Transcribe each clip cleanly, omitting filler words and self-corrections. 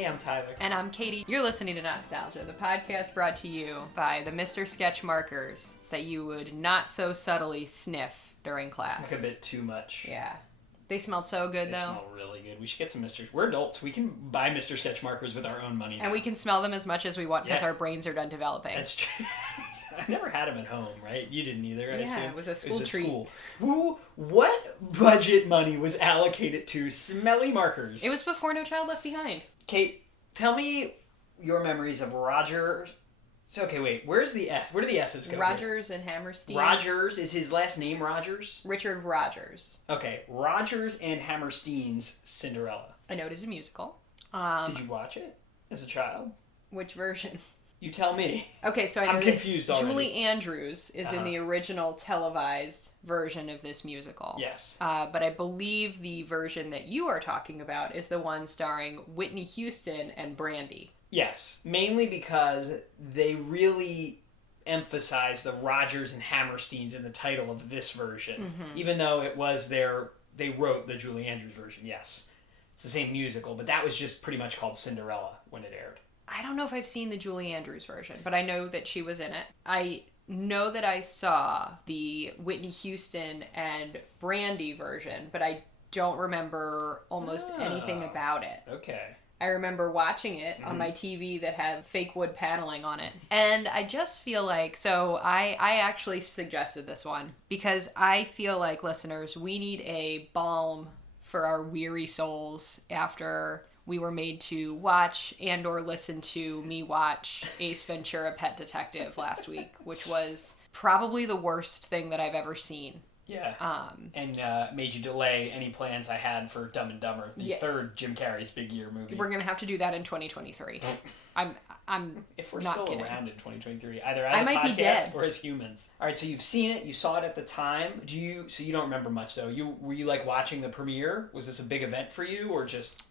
Hey, I'm Tyler. And I'm Katie. You're listening to Not-Stalgia, the podcast brought to you by the Mr. Sketch markers that you would not so subtly sniff during class. Like a bit too much. Yeah. They smelled so good, They though. smell really good. We should get some We're adults. We can buy Mr. Sketch markers with our own money now. And we can smell them as much as we want because our brains are done developing. That's true. I never had them at home, right? You didn't either, I assume. It was a school treat. What budget money was allocated to smelly markers? It was before No Child Left Behind. Kate, tell me your memories of Rodgers. So, okay, wait. Where's the S? Where do the S's go? Rodgers and Hammerstein. Rodgers. Is his last name Rodgers? Richard Rodgers. Okay. Rodgers and Hammerstein's Cinderella. I know it is a musical. Did you watch it as a child? Which version? You tell me. Okay, so I know I'm confused already. Julie Andrews is in the original televised version of this musical. Yes. But I believe the version that you are talking about is the one starring Whitney Houston and Brandy. Yes, mainly because they really emphasize the Rodgers and Hammersteins in the title of this version. Mm-hmm. Even though it was they wrote the Julie Andrews version, yes. It's the same musical, but that was just pretty much called Cinderella when it aired. I don't know if I've seen the Julie Andrews version, but I know that she was in it. I know that I saw the Whitney Houston and Brandy version, but I don't remember almost anything about it. Okay. I remember watching it on my TV that had fake wood paneling on it. And I just feel like, so I actually suggested this one because I feel like, listeners, we need a balm for our weary souls after we were made to watch and or listen to me watch Ace Ventura: Pet Detective last week, which was probably the worst thing that I've ever seen. Yeah. And made you delay any plans I had for Dumb and Dumber, the third Jim Carrey's big year movie. We're gonna have to do that in 2023. I'm if we're not still kidding. Around in 2023, either as a podcast or as humans. All right, so you've seen it, you saw it at the time. So you don't remember much though. Were you like watching the premiere? Was this a big event for you, or just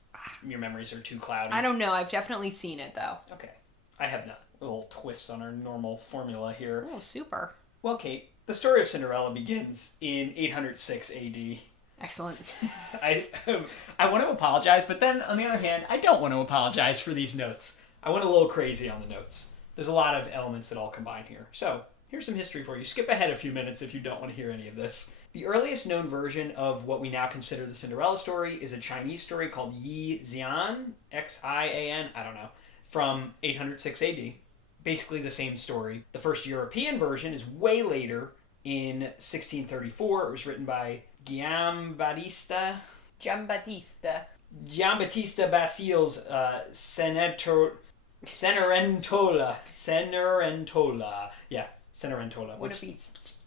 your memories are too cloudy? I don't know. I've definitely seen it though. Okay, I have not. A little twist on our normal formula here. Oh, super. Well, Kate, the story of Cinderella begins in 806 AD. Excellent. I want to apologize, but then on the other hand, I don't want to apologize for these notes. I went a little crazy on the notes. There's a lot of elements that all combine here. So, here's some history for you. Skip ahead a few minutes if you don't want to hear any of this. The earliest known version of what we now consider the Cinderella story is a Chinese story called Yi Xian, Xian, I don't know, from 806 AD. Basically the same story. The first European version is way later, in 1634. It was written by Giambattista Basile's Cenerentola. Yeah, Cenerentola. Would it be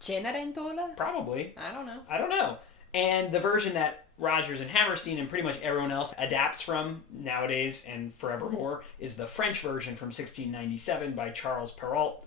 Cenerentola? Probably. I don't know. And the version that Rodgers and Hammerstein and pretty much everyone else adapts from nowadays and forevermore is the French version from 1697 by Charles Perrault.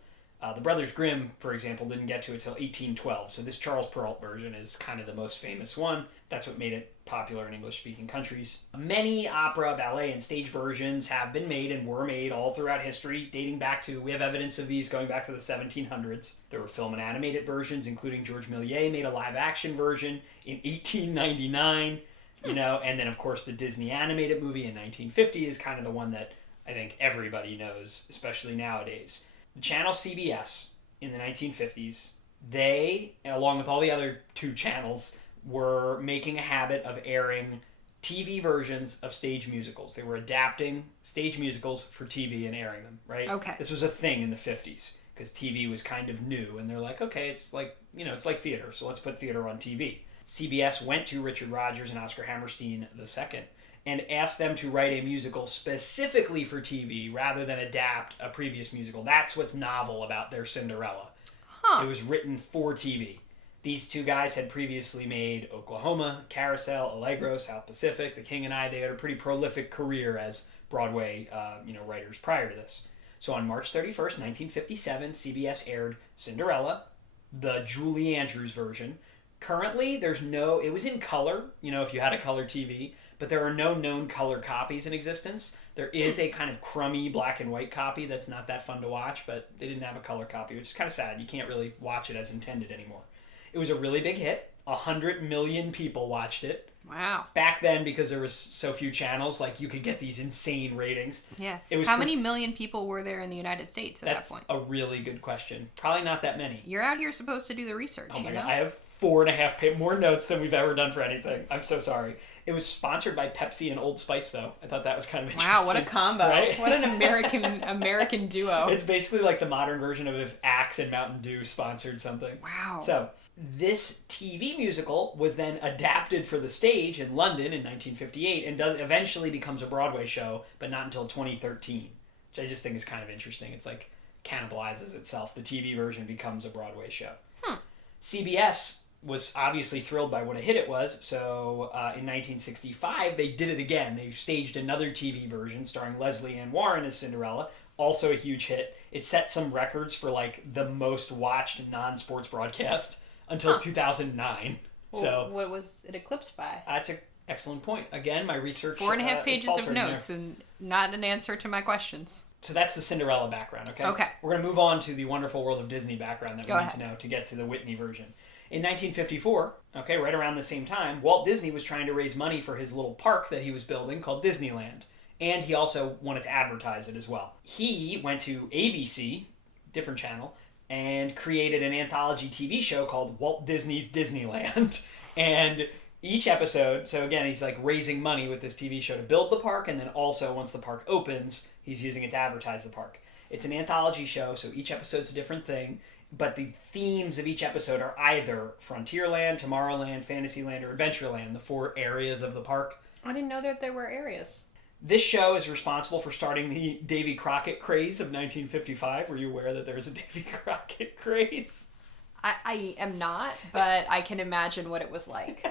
The Brothers Grimm, for example, didn't get to it until 1812, so this Charles Perrault version is kind of the most famous one. That's what made it popular in English-speaking countries. Many opera, ballet, and stage versions have been made and were made all throughout history, dating back to, we have evidence of these going back to the 1700s. There were film and animated versions, including George Méliès made a live-action version in 1899, and then, of course, the Disney animated movie in 1950 is kind of the one that I think everybody knows, especially nowadays. The channel CBS in the 1950s, they, along with all the other two channels, were making a habit of airing TV versions of stage musicals. They were adapting stage musicals for TV and airing them, right? Okay. This was a thing in the 50s because TV was kind of new, and they're like, okay, it's like, it's like theater, so let's put theater on TV. CBS went to Richard Rodgers and Oscar Hammerstein II and asked them to write a musical specifically for TV rather than adapt a previous musical. That's what's novel about their Cinderella. Huh. It was written for TV. These two guys had previously made Oklahoma, Carousel, Allegro, South Pacific, The King and I. They had a pretty prolific career as Broadway writers prior to this. So on March 31st, 1957, CBS aired Cinderella, the Julie Andrews version. Currently, it was in color, if you had a color TV, but there are no known color copies in existence. There is a kind of crummy black and white copy that's not that fun to watch, but they didn't have a color copy, which is kind of sad. You can't really watch it as intended anymore. It was a really big hit. 100 million people watched it. Wow. Back then, because there was so few channels, like, you could get these insane ratings. Yeah. It was How many million people were there in the United States at that point? That's a really good question. Probably not that many. You're out here supposed to do the research, Oh my you know? God. I have 4.5 more notes than we've ever done for anything. I'm so sorry. It was sponsored by Pepsi and Old Spice, though. I thought that was kind of interesting. Wow, what a combo. Right? What an American duo. It's basically like the modern version of if Axe and Mountain Dew sponsored something. Wow. So, this TV musical was then adapted for the stage in London in 1958 and eventually becomes a Broadway show, but not until 2013, which I just think is kind of interesting. It's like cannibalizes itself. The TV version becomes a Broadway show. CBS was obviously thrilled by what a hit it was, so in 1965 they did it again. They staged another TV version starring Leslie Ann Warren as Cinderella, also a huge hit. It set some records for like the most watched non-sports broadcast until 2009. Well, so what was it eclipsed by? That's an excellent point. Again, my research 4.5 pages of faltered notes there. and not an answer to my questions. So that's the Cinderella background, okay? Okay. We're going to move on to the Wonderful World of Disney background that we Go need ahead. to know to get to the Whitney version. In 1954, okay, right around the same time, Walt Disney was trying to raise money for his little park that he was building called Disneyland. And he also wanted to advertise it as well. He went to ABC, different channel, and created an anthology TV show called Walt Disney's Disneyland. And each episode, so again, he's like raising money with this TV show to build the park, and then also once the park opens, he's using it to advertise the park. It's an anthology show, so each episode's a different thing, but the themes of each episode are either Frontierland, Tomorrowland, Fantasyland, or Adventureland, the 4 areas of the park. I didn't know that there were areas. This show is responsible for starting the Davy Crockett craze of 1955. Were you aware that there was a Davy Crockett craze? I am not, but I can imagine what it was like.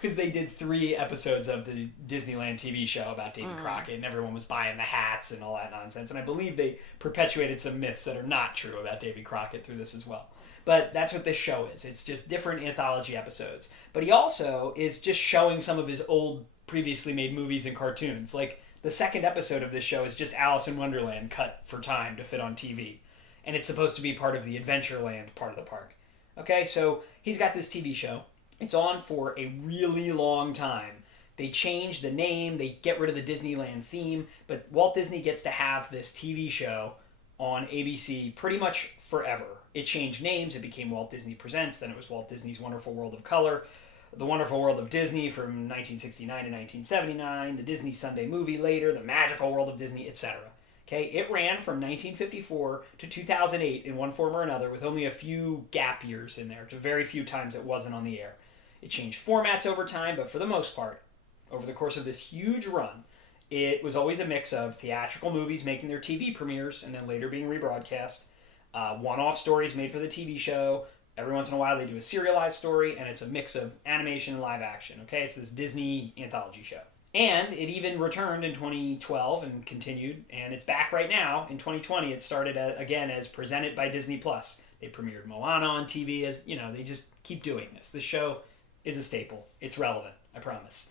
Because they did 3 episodes of the Disneyland TV show about Davy Crockett, and everyone was buying the hats and all that nonsense. And I believe they perpetuated some myths that are not true about Davy Crockett through this as well. But that's what this show is. It's just different anthology episodes. But he also is just showing some of his old, previously made movies and cartoons. Like, the second episode of this show is just Alice in Wonderland cut for time to fit on TV. And it's supposed to be part of the Adventureland part of the park. Okay, so he's got this TV show. It's on for a really long time. They change the name, they get rid of the Disneyland theme, but Walt Disney gets to have this TV show on ABC pretty much forever. It changed names, it became Walt Disney Presents, then it was Walt Disney's Wonderful World of Color, The Wonderful World of Disney from 1969 to 1979, the Disney Sunday Movie later, The Magical World of Disney, etc. Okay, it ran from 1954 to 2008 in one form or another with only a few gap years in there, just very few times it wasn't on the air. It changed formats over time, but for the most part, over the course of this huge run, it was always a mix of theatrical movies making their TV premieres and then later being rebroadcast, one-off stories made for the TV show. Every once in a while they do a serialized story, and it's a mix of animation and live action. Okay, it's this Disney anthology show. And it even returned in 2012 and continued, and it's back right now. In 2020, it started again as presented by Disney+. They premiered Moana on TV as, they just keep doing this. This show is a staple. It's relevant, I promise.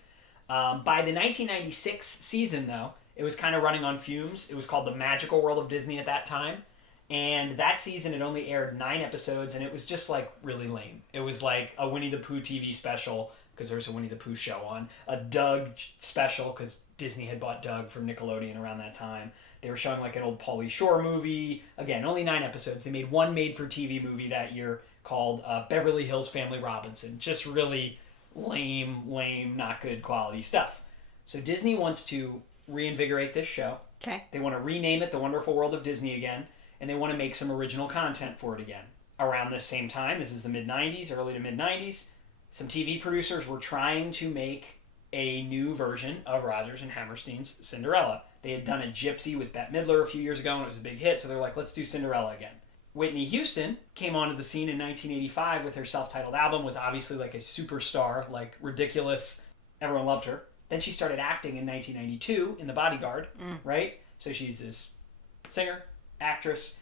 By the 1996 season, though, it was kind of running on fumes. It was called The Magical World of Disney at that time. And that season, it only aired 9 episodes, and it was just, really lame. It was like a Winnie the Pooh TV special, because there was a Winnie the Pooh show on, a Doug special, because Disney had bought Doug from Nickelodeon around that time. They were showing, an old Pauly Shore movie. Again, only 9 episodes. They made one made-for-TV movie that year called Beverly Hills Family Robinson. Just really lame, not good quality stuff. So Disney wants to reinvigorate this show. Okay. They want to rename it The Wonderful World of Disney again, and they want to make some original content for it again. Around this same time, this is the mid-90s, early to mid-90s, some TV producers were trying to make a new version of Rodgers and Hammerstein's Cinderella. They had done a Gypsy with Bette Midler a few years ago, and it was a big hit, so they're like, let's do Cinderella again. Whitney Houston came onto the scene in 1985 with her self-titled album, was obviously a superstar, ridiculous. Everyone loved her. Then she started acting in 1992 in The Bodyguard, right? So she's this singer, actress.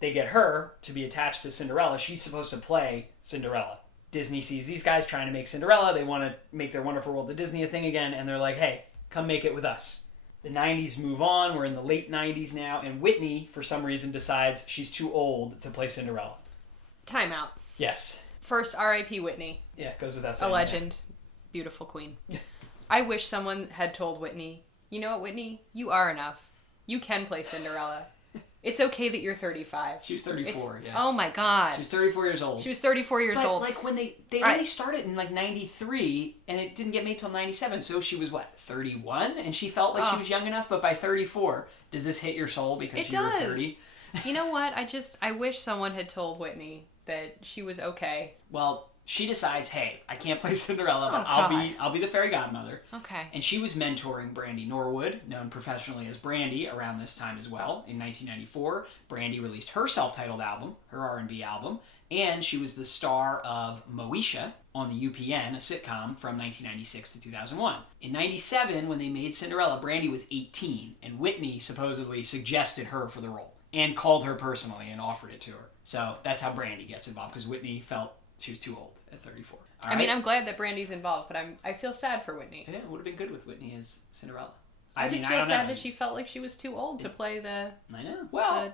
They get her to be attached to Cinderella. She's supposed to play Cinderella. Disney sees these guys trying to make Cinderella. They want to make their Wonderful World of Disney a thing again, and they're like, hey, come make it with us. The 90s move on. We're in the late 90s now, and Whitney, for some reason, decides she's too old to play Cinderella. Time out. Yes. First, R.I.P. Whitney. Yeah, it goes without A saying. legend. beautiful queen. I wish someone had told Whitney, you know what, Whitney? You are enough. You can play Cinderella. It's okay that you're 35. She was 34, yeah. Oh my God. She was 34 years old. She was 34 years old. But, like, when they only started in, like, 93, and it didn't get made till 97, so she was, what, 31? And she felt like she was young enough, but by 34, does this hit your soul because you were 30? You know what? I wish someone had told Whitney that she was okay. Well, she decides, hey, I can't play Cinderella, but I'll be the fairy godmother. Okay. And she was mentoring Brandy Norwood, known professionally as Brandy, around this time as well. In 1994, Brandy released her self-titled album, her R&B album, and she was the star of Moesha on the UPN, a sitcom from 1996 to 2001. In 97, when they made Cinderella, Brandy was 18, and Whitney supposedly suggested her for the role and called her personally and offered it to her. So that's how Brandy gets involved, because Whitney felt she was too old at 34. I mean, I'm glad that Brandy's involved, but I feel sad for Whitney. Yeah, it would have been good with Whitney as Cinderella. I just feel sad that she felt like she was too old to play the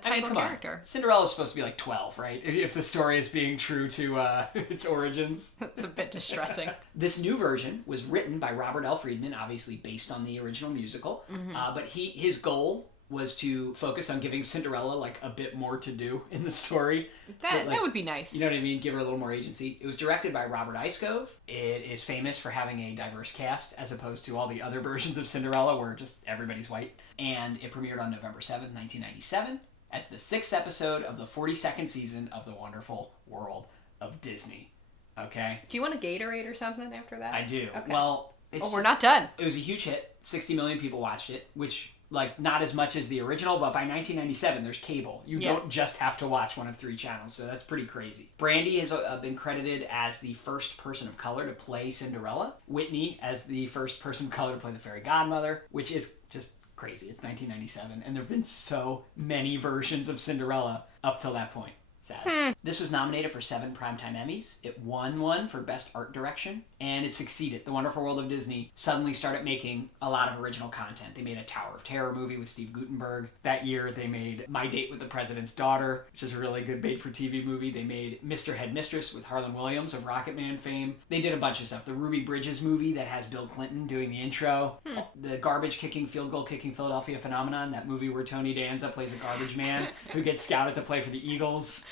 title character. On. Cinderella's supposed to be like 12, right? If the story is being true to its origins. It's a bit distressing. This new version was written by Robert L. Friedman, obviously based on the original musical. Mm-hmm. But his goal was to focus on giving Cinderella like a bit more to do in the story. That would be nice. You know what I mean? Give her a little more agency. It was directed by Robert Iscove. It is famous for having a diverse cast as opposed to all the other versions of Cinderella where just everybody's white. And it premiered on November 7th, 1997 as the 6th episode of the 42nd season of The Wonderful World of Disney. Okay? Do you want a Gatorade or something after that? I do. Okay. Well, we're not done. It was a huge hit. 60 million people watched it, which... like, not as much as the original, but by 1997, there's cable. You don't just have to watch one of 3 channels, so that's pretty crazy. Brandy has been credited as the first person of color to play Cinderella. Whitney as the first person of color to play the fairy godmother, which is just crazy. It's 1997, and there have been so many versions of Cinderella up till that point. Sad. This was nominated for 7 Primetime Emmys. It won one for Best Art Direction, and it succeeded. The Wonderful World of Disney suddenly started making a lot of original content. They made a Tower of Terror movie with Steve Guttenberg. That year, they made My Date with the President's Daughter, which is a really good made-for-TV movie. They made Mr. Headmistress with Harlan Williams of Rocketman fame. They did a bunch of stuff. The Ruby Bridges movie that has Bill Clinton doing the intro. The garbage-kicking, field-goal-kicking Philadelphia Phenomenon, that movie where Tony Danza plays a garbage man who gets scouted to play for the Eagles.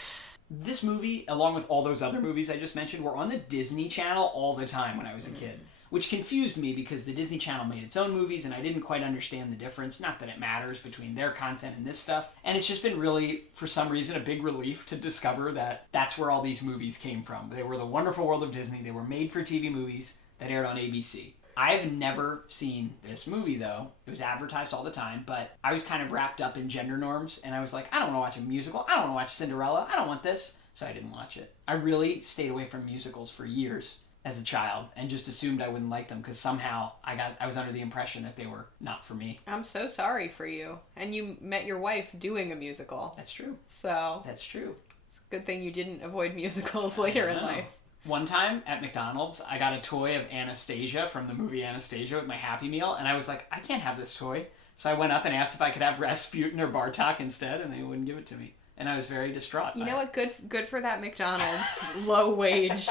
This movie, along with all those other movies I just mentioned, were on the Disney Channel all the time when I was a kid, which confused me because the Disney Channel made its own movies and I didn't quite understand the difference. Not that it matters between their content and this stuff. And it's just been really, for some reason, a big relief to discover that that's where all these movies came from. They were The Wonderful World of Disney. They were made for TV movies that aired on ABC. I've never seen this movie, though. It was advertised all the time, but I was kind of wrapped up in gender norms, and I was like, I don't want to watch a musical. I don't want to watch Cinderella. I don't want this. So I didn't watch it. I really stayed away from musicals for years as a child and just assumed I wouldn't like them because somehow I was under the impression that they were not for me. I'm so sorry for you. And you met your wife doing a musical. That's true. So... that's true. It's a good thing you didn't avoid musicals later in life. One time at McDonald's, I got a toy of Anastasia from the movie Anastasia with my Happy Meal, and I was like, I can't have this toy. So I went up and asked if I could have Rasputin or Bartok instead, and they wouldn't give it to me. And I was very distraught. You know what? Good for that McDonald's low wage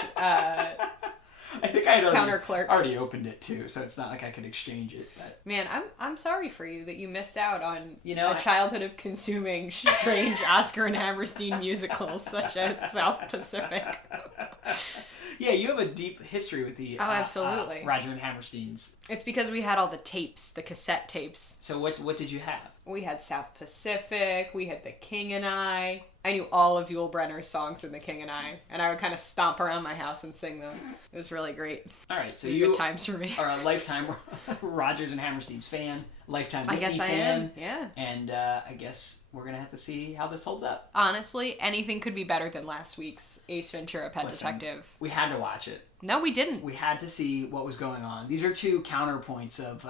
I think I had counter clerk. Already opened it too, so it's not like I could exchange it. But... man, I'm sorry for you that you missed out on a childhood of consuming strange Oscar and Hammerstein musicals such as South Pacific. Yeah, you have a deep history with the absolutely. Roger and Hammersteins. It's because we had all the tapes, the cassette tapes. So what did you have? We had South Pacific, we had The King and I knew all of Yul Brynner's songs in The King and I would kind of stomp around my house and sing them. It was really great. All right, so good times for me. Are a lifetime Rodgers and Hammersteins fan, lifetime Whitney fan. I guess I am, yeah. And I guess we're going to have to see how this holds up. Honestly, anything could be better than last week's Ace Ventura Pet Detective. We had to watch it. No, we didn't. We had to see what was going on. These are 2 counterpoints of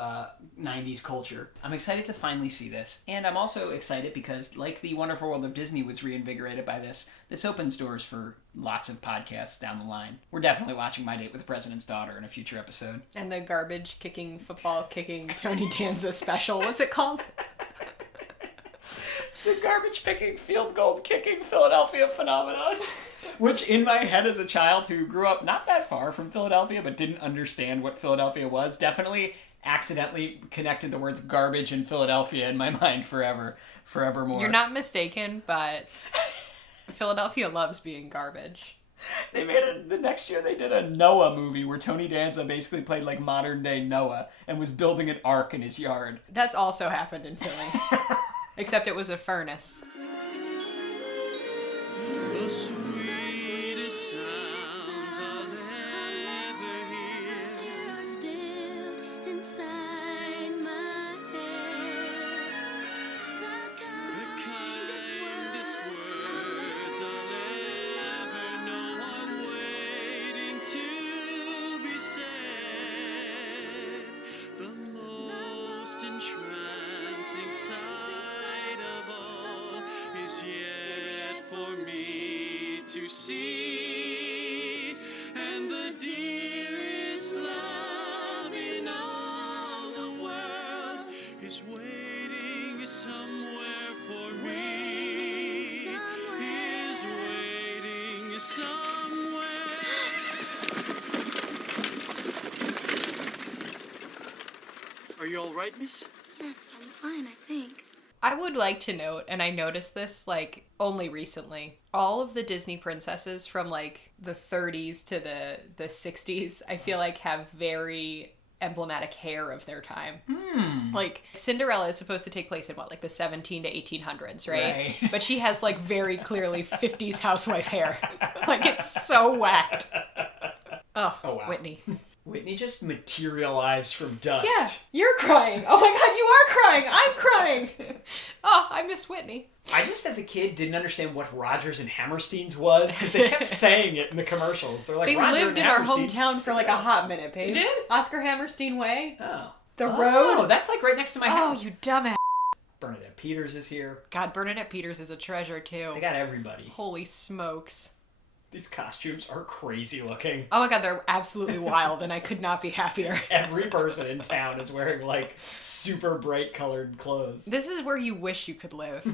90s culture. I'm excited to finally see this. And I'm also excited because, like The Wonderful World of Disney was reinvigorated by this opens doors for lots of podcasts down the line. We're definitely watching My Date with the President's Daughter in a future episode. And the football kicking Tony Danza special. What's it called? The garbage picking, field goal kicking Philadelphia phenomenon. Which in my head as a child who grew up not that far from Philadelphia but didn't understand what Philadelphia was, definitely accidentally connected the words garbage and Philadelphia in my mind forevermore. You're not mistaken, but Philadelphia loves being garbage. The next year they did a Noah movie where Tony Danza basically played like modern day Noah and was building an ark in his yard. That's also happened in Philly. Except it was a furnace. The sweetest sounds I'll ever hear are still inside my head. The kindest words I'll ever know are waiting to be said. The most entrancing sight of all is yet for me to see, and the dearest love in all the world is waiting somewhere for me, is waiting somewhere. Are you all right, miss? Yes, I'm fine, I think. I would like to note, and I noticed this, like, only recently, all of the Disney princesses from, like, the 30s to the 60s, I feel like have very emblematic hair of their time. Like, Cinderella is supposed to take place in, what, like, the 17 to 1800s, right? But she has, like, very clearly 50s housewife hair. Like, it's so whacked. Oh, wow. Whitney. Whitney just materialized from dust. Yeah, you're crying. Oh my god, you are crying. I'm crying. Oh, I miss Whitney. I just, as a kid, didn't understand what Rodgers and Hammerstein's was because they kept saying it in the commercials. They're like, they Roger lived and in our Hammerstein's. hometown for like a hot minute, babe. They did? Oscar Hammerstein Way. Oh. The road? road. That's like right next to my house. Oh, you dumbass. Bernadette Peters is here. God, Bernadette Peters is a treasure, too. They got everybody. Holy smokes. These costumes are crazy looking. Oh my god, they're absolutely wild, and I could not be happier. Every person in town is wearing, like, super bright colored clothes. This is where you wish you could live. Do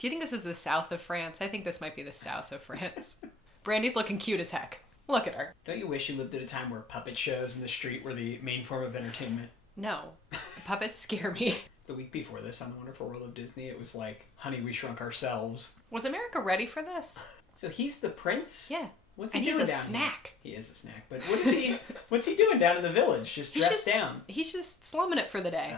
you think this is the south of France? I think this might be the south of France. Brandy's looking cute as heck. Look at her. Don't you wish you lived at a time where puppet shows in the street were the main form of entertainment? No. The puppets scare me. The week before this on The Wonderful World of Disney, it was like, Honey, We Shrunk Ourselves. Was America ready for this? So he's the prince? Yeah. What's he and doing he's a down snack. Here? He is a snack. But what's he doing down in the village? Just dressed down? He's just slumming it for the day.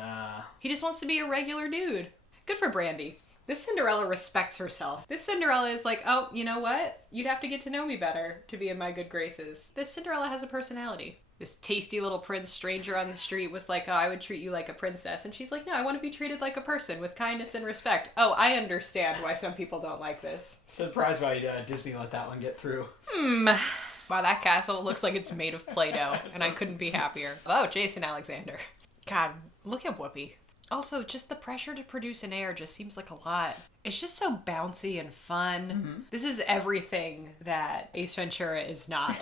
He just wants to be a regular dude. Good for Brandy. This Cinderella respects herself. This Cinderella is like, oh, you know what? You'd have to get to know me better to be in my good graces. This Cinderella has a personality. This tasty little prince stranger on the street was like, oh, I would treat you like a princess. And she's like, no, I want to be treated like a person with kindness and respect. Oh, I understand why some people don't like this. Surprised why Disney let that one get through. Wow, that castle looks like it's made of Play-Doh, and I couldn't be happier. Oh, Jason Alexander. God, look at Whoopi. Also, just the pressure to produce an heir just seems like a lot. It's just so bouncy and fun. Mm-hmm. This is everything that Ace Ventura is not.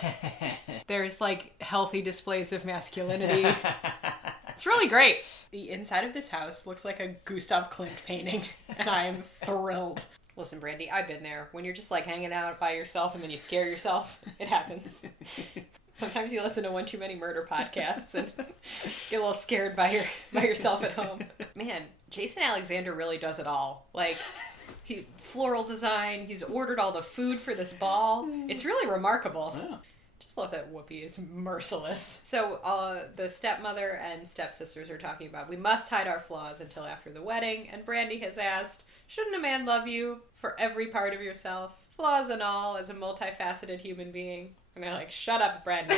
There's, like, healthy displays of masculinity. It's really great. The inside of this house looks like a Gustav Klimt painting, and I am thrilled. Listen, Brandy, I've been there. When you're just, like, hanging out by yourself and then you scare yourself, it happens. Sometimes you listen to One Too Many Murder podcasts and get a little scared by yourself at home. Man, Jason Alexander really does it all. Like, floral design, he's ordered all the food for this ball. It's really remarkable. Yeah. Just love that Whoopi is merciless. So the stepmother and stepsisters are talking about, we must hide our flaws until after the wedding, and Brandy has asked, shouldn't a man love you for every part of yourself, flaws and all, as a multifaceted human being? And they're like, shut up, Brandy.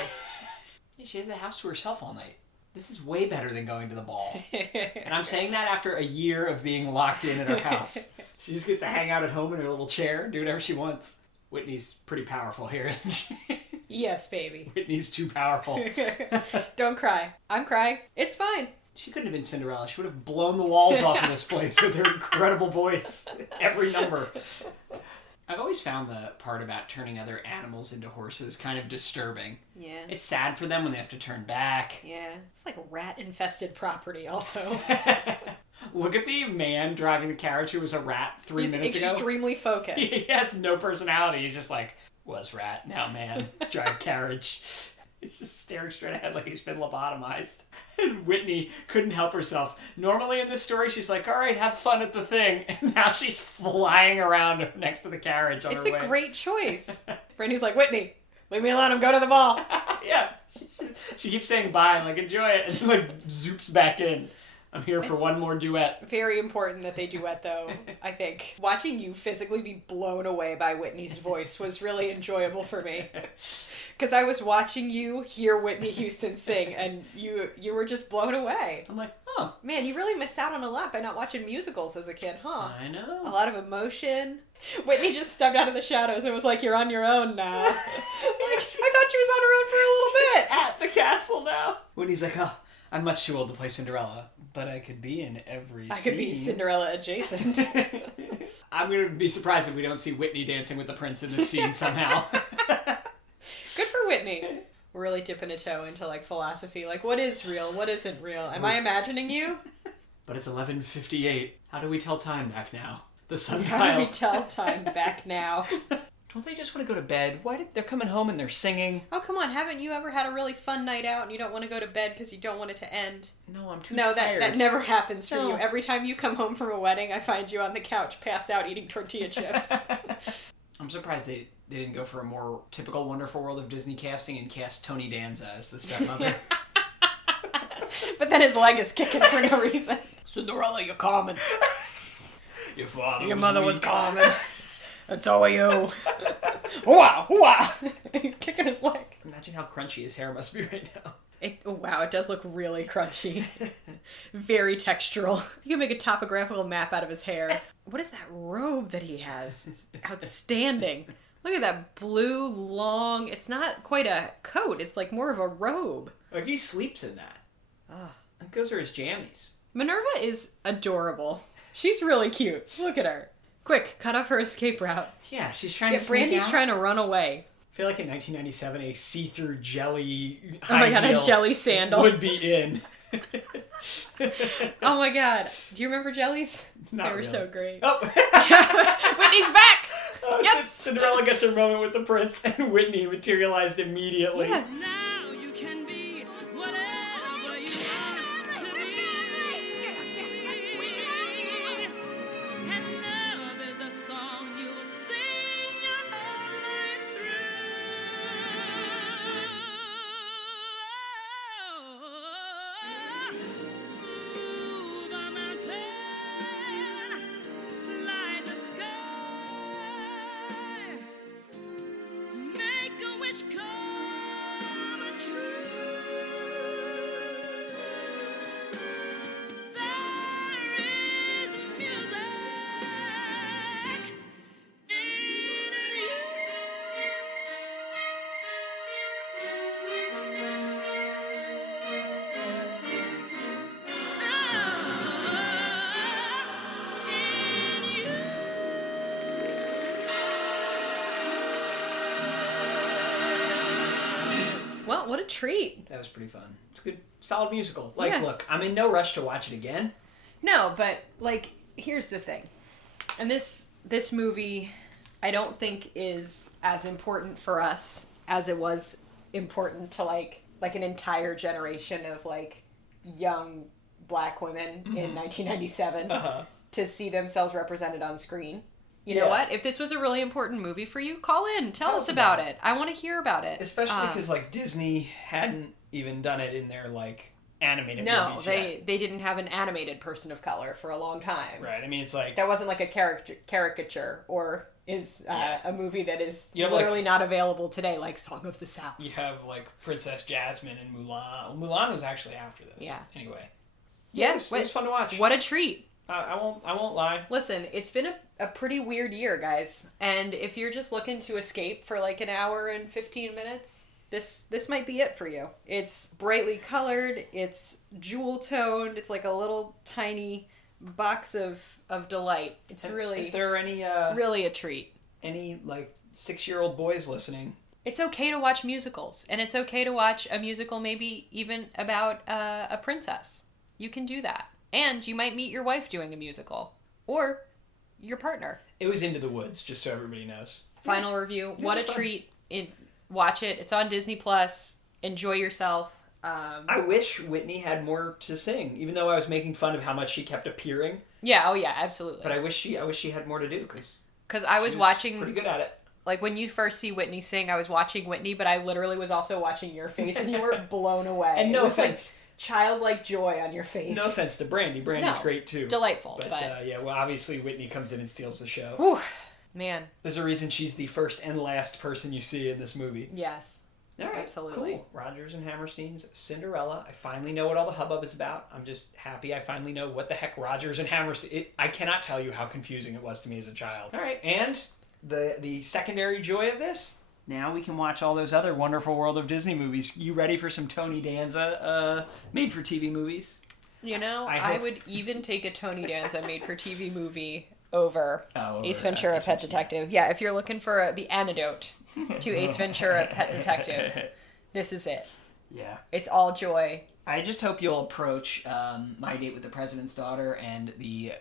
She has the house to herself all night. This is way better than going to the ball. And I'm saying that after a year of being locked in at her house. She just gets to hang out at home in her little chair, do whatever she wants. Whitney's pretty powerful here, isn't she? Yes, baby. Whitney's too powerful. Don't cry. I'm crying. It's fine. She couldn't have been Cinderella. She would have blown the walls off of this place with her incredible voice. Every number. I've always found the part about turning other animals into horses kind of disturbing. Yeah. It's sad for them when they have to turn back. Yeah. It's like rat-infested property also. Look at the man driving the carriage who was a rat 3 minutes ago. He's extremely focused. He has no personality. He's just like, was rat, now man, drive carriage. He's just staring straight ahead like he's been lobotomized. And Whitney couldn't help herself. Normally in this story, she's like, all right, have fun at the thing. And now she's flying around next to the carriage on her way. It's a great choice. Brandy's like, Whitney, leave me alone, I'm going to the ball. Yeah. She keeps saying bye and like, enjoy it. And then like zoops back in. I'm here for one more duet. Very important that they duet, though, I think. Watching you physically be blown away by Whitney's voice was really enjoyable for me. Because I was watching you hear Whitney Houston sing, and you were just blown away. I'm like, oh. Man, you really missed out on a lot by not watching musicals as a kid, huh? I know. A lot of emotion. Whitney just stepped out of the shadows and was like, you're on your own now. Like, I thought she was on her own for a little bit. At the castle now. Whitney's like, oh, I'm much too old to play Cinderella, but I could be in every scene. I could be Cinderella adjacent. I'm going to be surprised if we don't see Whitney dancing with the prince in this scene somehow. Good for Whitney. We're really dipping a toe into like philosophy. Like, what is real? What isn't real? Am I imagining you? But it's 11:58. How do we tell time back now? The sundial. How do we tell time back now? Don't they just want to go to bed? They're coming home and they're singing? Oh, come on. Haven't you ever had a really fun night out and you don't want to go to bed because you don't want it to end? No, I'm too tired. No, that never happens for No. you. Every time you come home from a wedding, I find you on the couch passed out eating tortilla chips. I'm surprised they didn't go for a more typical Wonderful World of Disney casting and cast Tony Danza as the stepmother. But then his leg is kicking for no reason. Cinderella, you're common. Your mother was common. That's all you. Hooah, hooah. He's kicking his leg. Imagine how crunchy his hair must be right now. Wow, it does look really crunchy. Very textural. You can make a topographical map out of his hair. What is that robe that he has? It's outstanding. Look at that blue, long... It's not quite a coat. It's like more of a robe. Like he sleeps in that. Ugh. I think those are his jammies. Minerva is adorable. She's really cute. Look at her. Quick, cut off her escape route. Yeah, she's trying to sneak Brandy's out. trying to run away. I feel like in 1997, a see-through jelly Oh my god, high heel a jelly sandal. would be in. Oh my god. Do you remember jellies? Not They were really. so great. Oh. Whitney's back! Oh, Yes! Cinderella gets her moment with the prince, and Whitney materialized immediately. Yeah. Now you can be whatever you want to be. And love is the song you will sing your whole life through. Move a mountain, light the sky. Make a wish come true. There is music in Well, what a treat. That was pretty fun. It's a good, solid musical. Like, Yeah. look, I'm in no rush to watch it again. No, but like, here's the thing. And this movie, I don't think is as important for us as it was important to like an entire generation of like young black women in 1997 to see themselves represented on screen. You know Yeah. what? If this was a really important movie for you, call in. Tell us about it. I want to hear about it. Especially because, like, Disney hadn't even done it in their, like, animated No, movies they yet. didn't have an animated person of color for a long time. Right, I mean, it's like... That wasn't like a caricature or is a movie that is You have, literally not available today, like Song of the South. You have, like, Princess Jasmine and Mulan. Well, Mulan was actually after this. Yeah. Anyway. Yeah, it was fun to watch. What a treat. I won't lie. Listen, it's been a pretty weird year, guys. And if you're just looking to escape for like an hour and 15 minutes, this might be it for you. It's brightly colored, it's jewel toned, it's like a little tiny box of delight. It's really, If there are any really a treat. any like 6-year-old boys listening, It's okay to watch musicals, and it's okay to watch a musical maybe even about a princess. You can do that. And you might meet your wife doing a musical. Or your partner. It was Into the Woods, just so everybody knows. Final review. What a fun. treat. Watch it. It's on Disney+. Enjoy yourself. I wish Whitney had more to sing, even though I was making fun of how much she kept appearing. Yeah, oh yeah, absolutely. But I wish she had more to do, because I was watching... pretty good at it. Like, when you first see Whitney sing, I was watching Whitney, but I literally was also watching your face, and you were blown away. And no it was offense. like childlike joy on your face. No offense to Brandy. Brandy's No, great, too. delightful. But yeah, well, obviously Whitney comes in and steals the show. Whew, man. There's a reason she's the first and last person you see in this movie. Yes. All right, Absolutely. cool. Rodgers and Hammerstein's Cinderella. I finally know what all the hubbub is about. I'm just happy I finally know what the heck Rodgers and Hammerstein... I cannot tell you how confusing it was to me as a child. All right, and the secondary joy of this? Now we can watch all those other Wonderful World of Disney movies. You ready for some Tony Danza made-for-TV movies? You know, I I would even take a Tony Danza made-for-TV movie over over Ace Ventura, Ace Pet Ventura. Detective. Yeah, if you're looking for the antidote to Ace Ventura, Pet Detective, this is it. Yeah. It's all joy. I just hope you'll approach My Date with the President's Daughter and the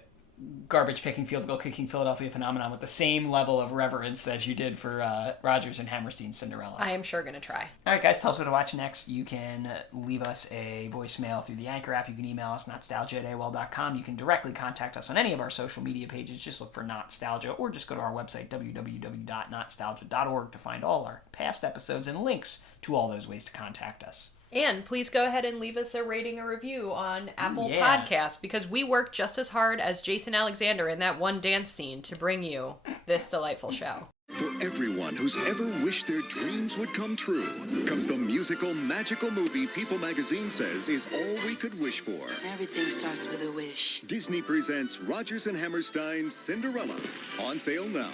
garbage-picking, field-goal-kicking Philadelphia phenomenon with the same level of reverence as you did for Rodgers and Hammerstein's Cinderella. I am sure going to try. All right, guys, tell us what to watch next. You can leave us a voicemail through the Anchor app. You can email us, notstalgia@AOL.com. You can directly contact us on any of our social media pages. Just look for Not-Stalgia, or just go to our website, www.notstalgia.org, to find all our past episodes and links to all those ways to contact us. And please go ahead and leave us a rating or review on Apple Yeah. Podcasts, because we work just as hard as Jason Alexander in that one dance scene to bring you this delightful show. For everyone who's ever wished their dreams would come true, comes the musical, magical movie People magazine says is all we could wish for. Everything starts with a wish. Disney presents Rodgers and Hammerstein's Cinderella. On sale now.